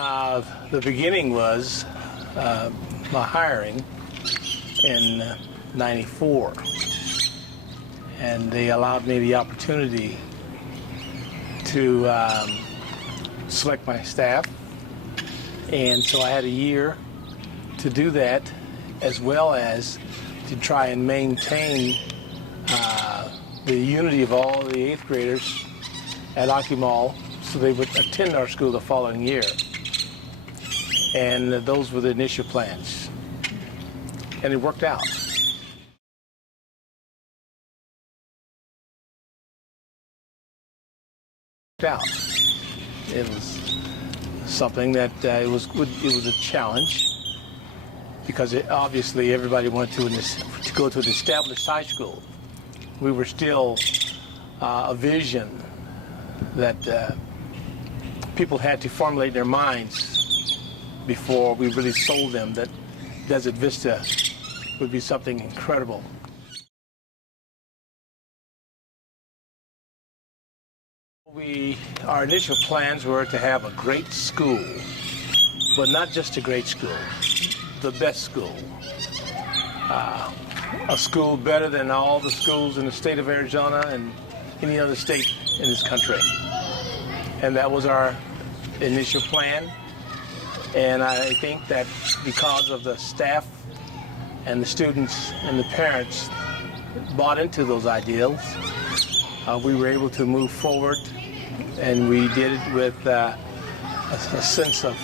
The beginning was my hiring in '94, and they allowed me the opportunity to select my staff, and so I had a year to do that, as well as to try and maintain the unity of all the 8th graders at Aki Mall, so they would attend our school the following year. And those were the initial plans. And it worked out. It was something that it was a challenge, because obviously everybody wanted to go to an established high school. We were still a vision that people had to formulate in their minds before we really sold them that Desert Vista would be something incredible. Our initial plans were to have a great school, but not just a great school, the best school. A school better than all the schools in the state of Arizona and any other state in this country. And that was our initial plan. And I think that because of the staff and the students and the parents bought into those ideals, we were able to move forward, and we did it with a sense of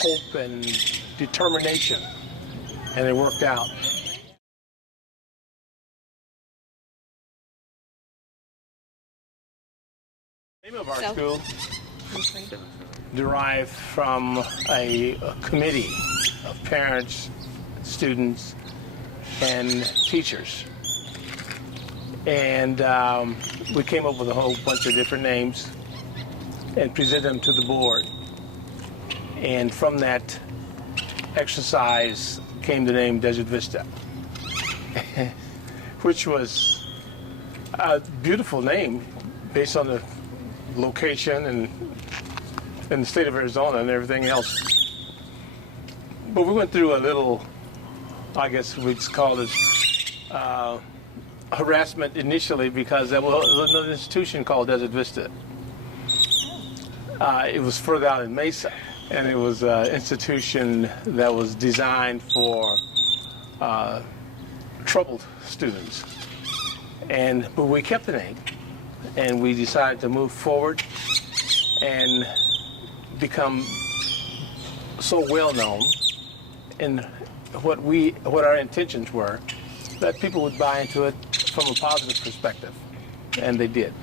hope and determination, and it worked out. The name of our school derived from a committee of parents, students, and teachers. And we came up with a whole bunch of different names and presented them to the board. And from that exercise came the name Desert Vista, which was a beautiful name based on the location and in the state of Arizona and everything else. But we went through a little, I guess we'd call this harassment initially, because there was another institution called Desert Vista. It was further out in Mesa, and it was an institution that was designed for troubled students. But we kept the name, and we decided to move forward and become so well known in what our intentions were, that people would buy into it from a positive perspective, and they did.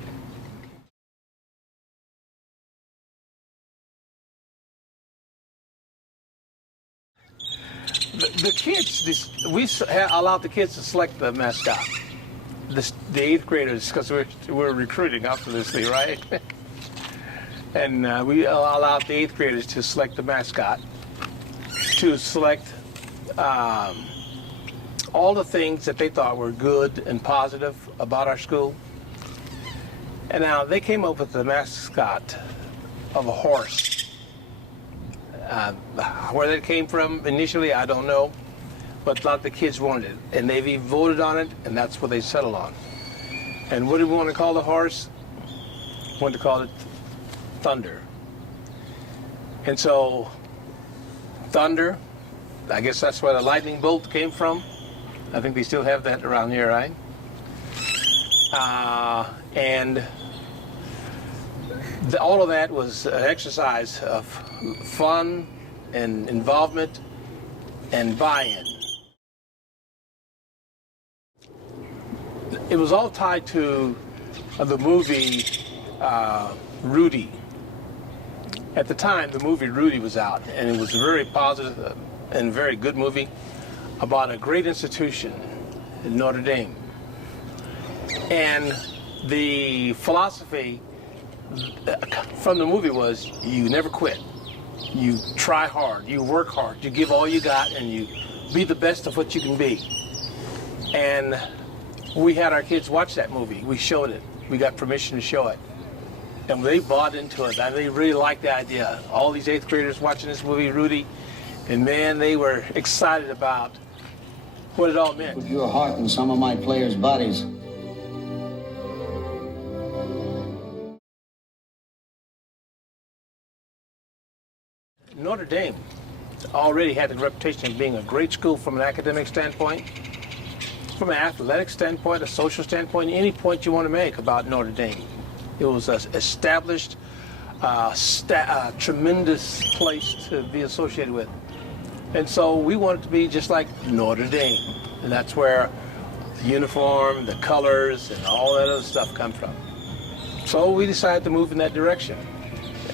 The kids, we allowed the kids to select the mascot. The 8th graders, because we're recruiting, obviously, right? And we allowed the 8th graders to select the mascot, to select all the things that they thought were good and positive about our school. And now they came up with the mascot of a horse. Where that came from initially, I don't know, but a lot of the kids wanted it, and they've voted on it, and that's what they settled on. And what do we want to call the horse? We want to call it Thunder. And so, Thunder, I guess that's where the lightning bolt came from. I think they still have that around here, right? And all of that was an exercise of fun and involvement and buy-in. It was all tied to the movie Rudy. At the time, the movie Rudy was out, and it was a very positive and very good movie about a great institution in Notre Dame. And the philosophy from the movie was, you never quit. You try hard, you work hard, you give all you got, and you be the best of what you can be. And we had our kids watch that movie. We showed it. We got permission to show it. And they bought into it, and they really liked the idea. All these 8th graders watching this movie, Rudy, and man, they were excited about what it all meant. Put your heart in some of my players' bodies. Notre Dame already had the reputation of being a great school from an academic standpoint, from an athletic standpoint, a social standpoint, any point you want to make about Notre Dame. It was an established, tremendous place to be associated with. And so we wanted to be just like Notre Dame. And that's where the uniform, the colors, and all that other stuff come from. So we decided to move in that direction.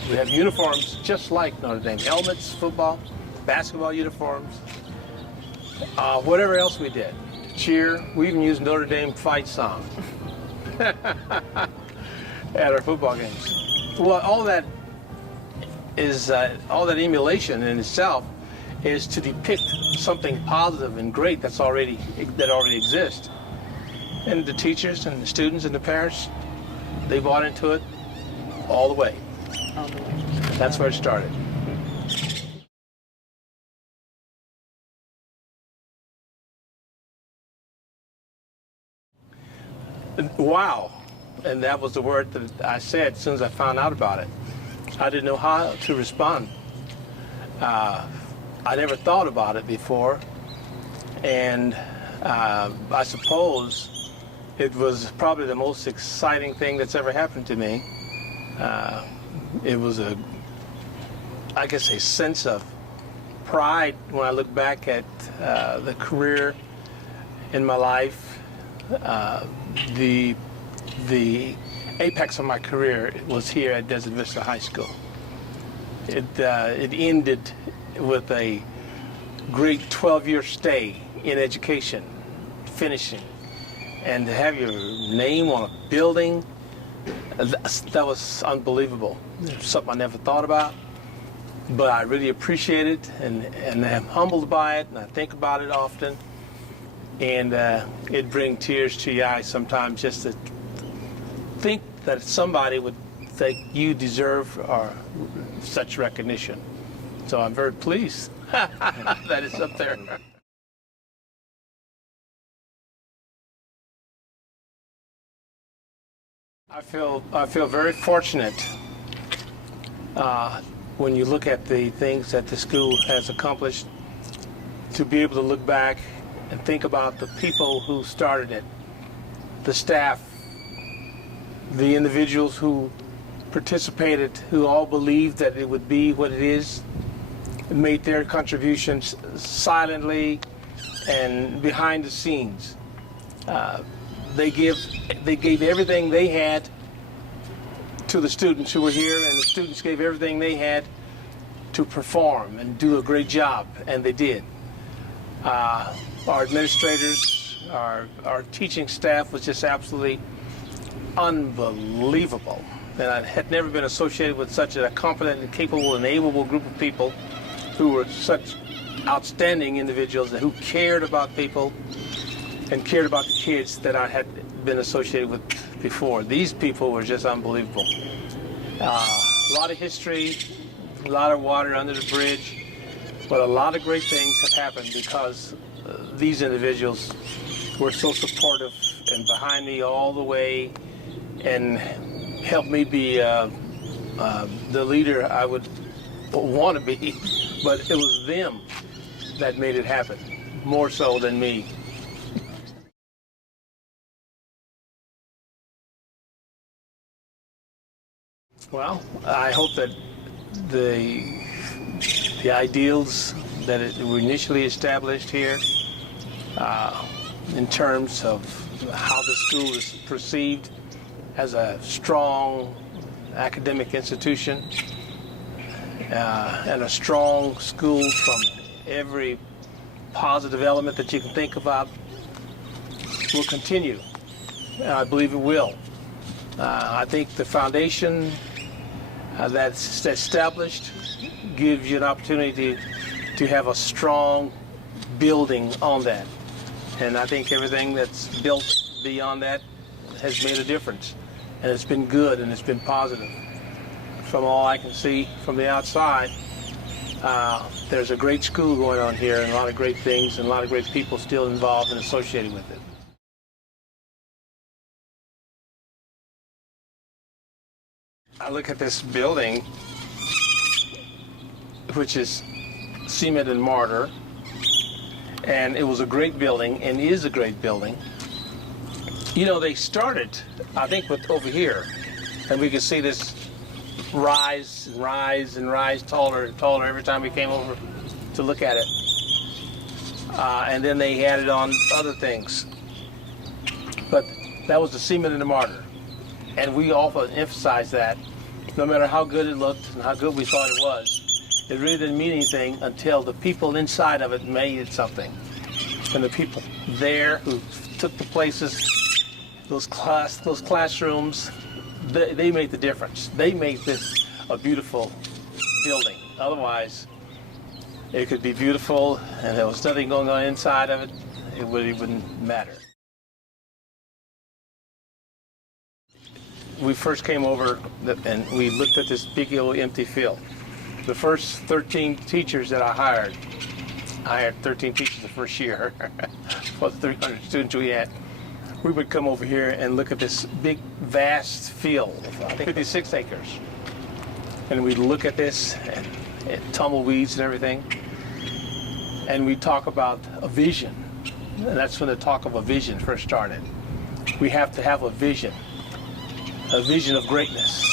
We have uniforms just like Notre Dame. Helmets, football, basketball uniforms, whatever else we did. Cheer, we even used Notre Dame fight song at our football games. Well, all that emulation in itself is to depict something positive and great that already exists. And the teachers and the students and the parents, they bought into it all the way. All the way. That's where it started. Wow. And that was the word that I said as soon as I found out about it. I didn't know how to respond. I never thought about it before, and I suppose it was probably the most exciting thing that's ever happened to me. It was I guess a sense of pride when I look back at the career in my life. The apex of my career was here at Desert Vista High School. It ended with a great 12-year stay in education, finishing, and to have your name on a building, that was unbelievable. Something I never thought about, but I really appreciate it, and I'm humbled by it, and I think about it often, and it brings tears to your eyes sometimes just to think that somebody would think you deserve such recognition. So I'm very pleased that it's up there. I feel very fortunate when you look at the things that the school has accomplished, to be able to look back and think about the people who started it, the staff, the individuals who participated, who all believed that it would be what it is, made their contributions silently and behind the scenes. They gave everything they had to the students who were here, and the students gave everything they had to perform and do a great job, and they did. Our administrators, our teaching staff was just absolutely unbelievable. And I had never been associated with such a competent and capable and able group of people who were such outstanding individuals and who cared about people and cared about the kids that I had been associated with before. These people were just unbelievable. A lot of history, a lot of water under the bridge, but a lot of great things have happened because these individuals were so supportive and behind me all the way and helped me be the leader I would want to be, but it was them that made it happen, more so than me. Well, I hope that the ideals that were initially established here in terms of how the school is perceived as a strong academic institution and a strong school from every positive element that you can think about will continue. And I believe it will. I think the foundation that's established gives you an opportunity to have a strong building on that. And I think everything that's built beyond that has made a difference. and it's been good and it's been positive. From all I can see from the outside, there's a great school going on here and a lot of great things and a lot of great people still involved and associated with it. I look at this building, which is cement and mortar, and it was a great building and is a great building. You know, they started, I think, with over here, and we could see this rise and rise and rise taller and taller every time we came over to look at it. And then they added on other things. But that was the cement and the mortar. And we often emphasized that no matter how good it looked and how good we thought it was, it really didn't mean anything until the people inside of it made it something. And the people there who took the places, those classrooms, they made the difference. They made this a beautiful building. Otherwise, it could be beautiful and there was nothing going on inside of it, it wouldn't matter. We first came over and we looked at this big old empty field. The first 13 teachers that I hired 13 teachers the first year for the 300 students we had. We would come over here and look at this big, vast field, I think 56 acres. And we'd look at this and tumbleweeds and everything. And we'd talk about a vision. And that's when the talk of a vision first started. We have to have a vision of greatness,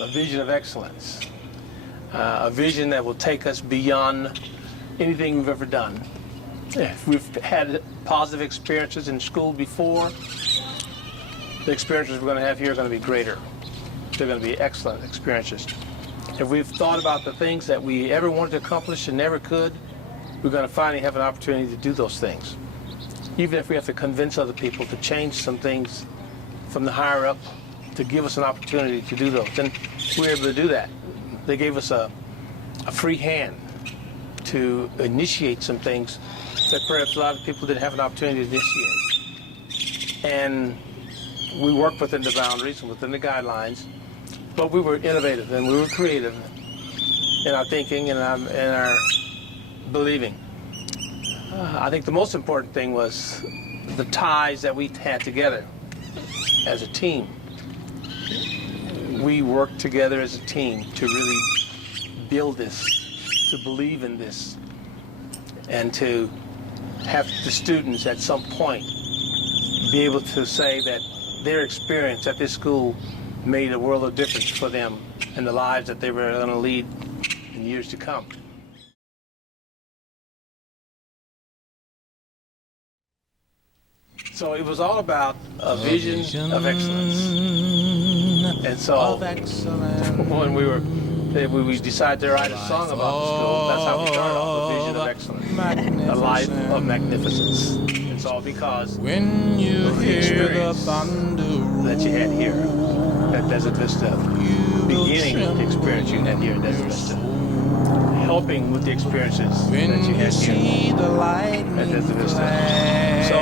a vision of excellence, a vision that will take us beyond anything we've ever done. If we've had positive experiences in school before, the experiences we're going to have here are going to be greater. They're going to be excellent experiences. If we've thought about the things that we ever wanted to accomplish and never could, we're going to finally have an opportunity to do those things. Even if we have to convince other people to change some things from the higher up to give us an opportunity to do those, then we were able to do that. They gave us a free hand to initiate some things that perhaps a lot of people didn't have an opportunity to initiate. And we worked within the boundaries and within the guidelines, but we were innovative and we were creative in our thinking and our believing. I think the most important thing was the ties that we had together as a team. We worked together as a team to really build this, to believe in this, and to have the students at some point be able to say that their experience at this school made a world of difference for them and the lives that they were going to lead in years to come. So it was all about a vision of excellence. And so when we decided to write a song about the school, that's how we started off, a vision of excellence, a life of magnificence. It's all because of the experience that you had here at Desert Vista, beginning the experience you had here at Desert Vista, helping with the experiences that you had here at Desert Vista. So,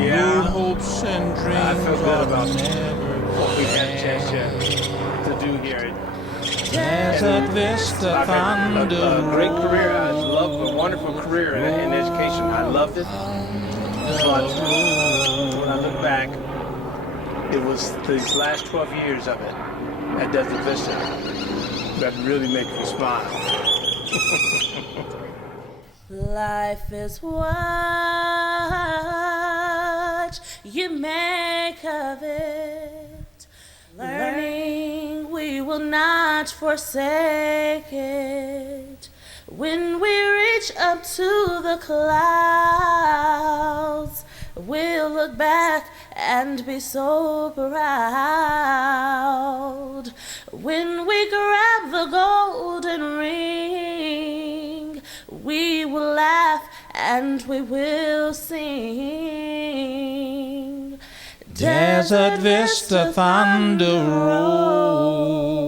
yeah, I feel good about what we had a chance to do here. Desert Vista I've had a great career. I loved a wonderful career in education. I loved it. But when I look back, it was these last 12 years of it at Desert Vista that really make me smile. Life is what you make of it. Learning, we will not forsake it. When we reach up to the clouds, we'll look back and be so proud. When we grab the golden ring, we will laugh and we will sing. Desert Vista Thunder Road.